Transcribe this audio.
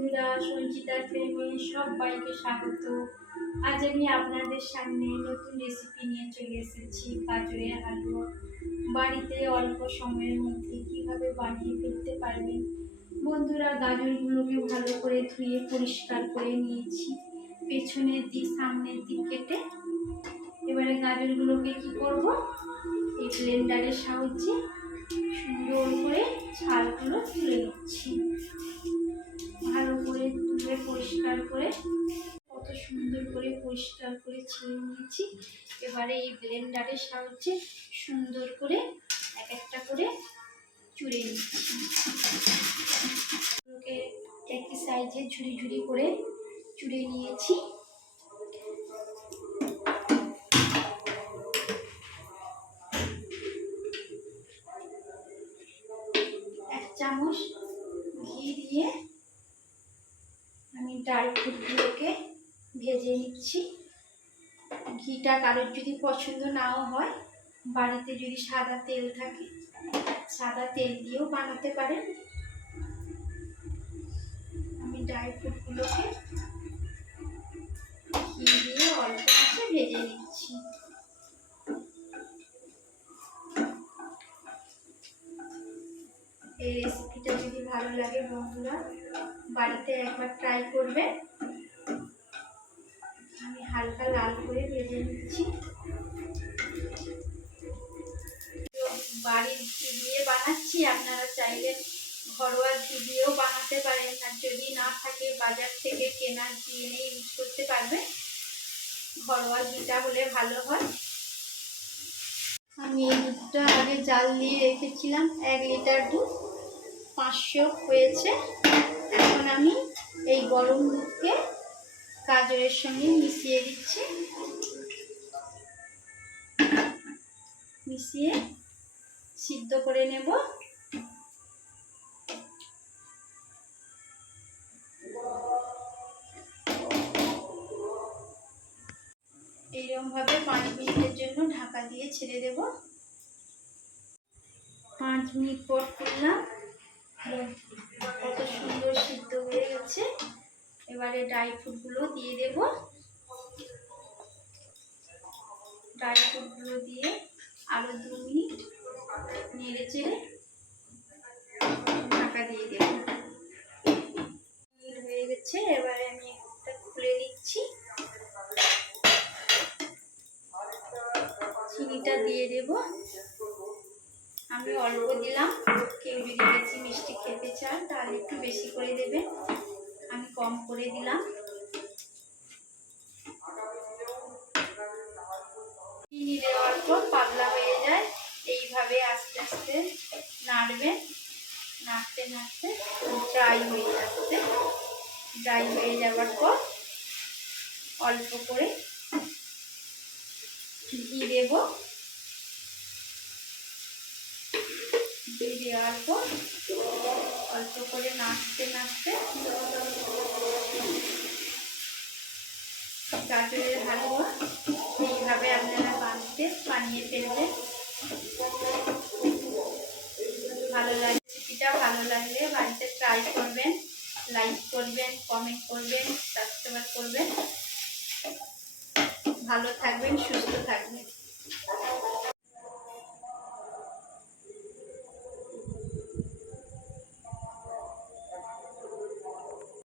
বন্ধুরা, সঞ্চিতার প্রেমে সবাইকে স্বাগত। আজ আমি আপনাদের সামনে নতুন রেসিপি নিয়ে চলে এসেছি, গাজরের হালুয়া। বাড়িতে অল্প সময়ের মধ্যে কিভাবে বানিয়ে ফেলতে পারবেন। বন্ধুরা, গাজরগুলোকে ভালো করে ধুয়ে পরিষ্কার করে নিয়েছি, পেছনের দিক সামনের দিক কেটে। এবারে গাজরগুলোকে কি করব, এই ব্লেন্ডারের সাহায্যে সুন্দর করে ছালগুলো তুলে নিচ্ছি। ভালো করে তুলে পরিষ্কার করে, কত সুন্দর করে পরিষ্কার করে ছেড়ে নিয়েছি। এবারে এই ব্লেন্ডারের সাহায্যে সুন্দর করে এক একটা করে চুড়ে নিচ্ছি। একই সাইজে ঝুড়ি ঝুড়ি করে চুড়ে নিয়েছি। এক চামচ ঘি দিয়ে আমি ড্রাই ফ্রুটগুলোকে ভেজে নিচ্ছি। ঘিটা কারোর যদি পছন্দ নাও হয়, বাড়িতে যদি সাদা তেল থাকে, সাদা তেল দিয়েও বানাতে পারেন। আমি ড্রাই ফ্রুটগুলোকে ঘি দিয়ে অল্প আছে ভেজে নিচ্ছি। এই রেসিপিটা যদি ভালো লাগে বন্ধুরা, বাড়িতে একবার ট্রাই করবেন। আমি হালকা লাল করে ভেজে নিচ্ছি। বাড়ির ঘি দিয়ে বানাচ্ছি, আপনারা চাইলে ঘরোয়া ঘি দিয়েও বানাতে পারেন। আর যদি না থাকে, বাজার থেকে কেনা ঘি এনে ইউজ করতে পারবেন। ঘরোয়া ঘিটা হলে ভালো হয়। আমি এই দুধটা আগে জাল দিয়ে রেখেছিলাম, 1 লিটার দুধ, 500 হয়েছে। এখন আমি এই গরম দুধকে গাজরের সঙ্গে মিশিয়ে দিচ্ছি। মিশিয়ে সিদ্ধ করে নেব। এইরকম ভাবে 5 মিনিটের জন্য ঢাকা দিয়ে ছেড়ে দেব। 5 মিনিট পর করলাম, কত সুন্দর সিদ্ধ হয়ে গেছে। এবারে ড্রাই ফ্রুটগুলো দিয়ে দেব। ড্রাই ফ্রুটগুলো দিয়ে আরো 2 মিনিট নেড়ে চেড়ে ঢাকা দিয়ে দেব। হয়ে গেছে, এবারে আমি একটা খুলে নিচ্ছি। চিনিটা দিয়ে দেব। আমি অল্প দিলাম, কেউ যদি বেশি মিষ্টি খেতে চান তাহলে একটু বেশি করে দেবেন। আমি কম করে দিলাম। চিনি দেওয়ার পর পাতলা হয়ে যায়, এইভাবে আস্তে আস্তে নাড়বেন। নাড়তে নাড়তে ড্রাই হয়ে যাচ্ছে। ড্রাই হয়ে যাওয়ার পর অল্প করে ঘি দেব। ঘি দেওয়ার পর অল্প করে নাড়তে নাড়তে গাজরের হালুয়া এইভাবে আপনারা বানিয়ে ফেলবেন। ভালো লাগে রেসিপিটা, ভালো লাগলে বাড়িতে ট্রাই করবেন, লাইক করবেন, কমেন্ট করবেন, সাবস্ক্রাইব করবেন। ভালো থাকবেন, সুস্থ থাকবেন।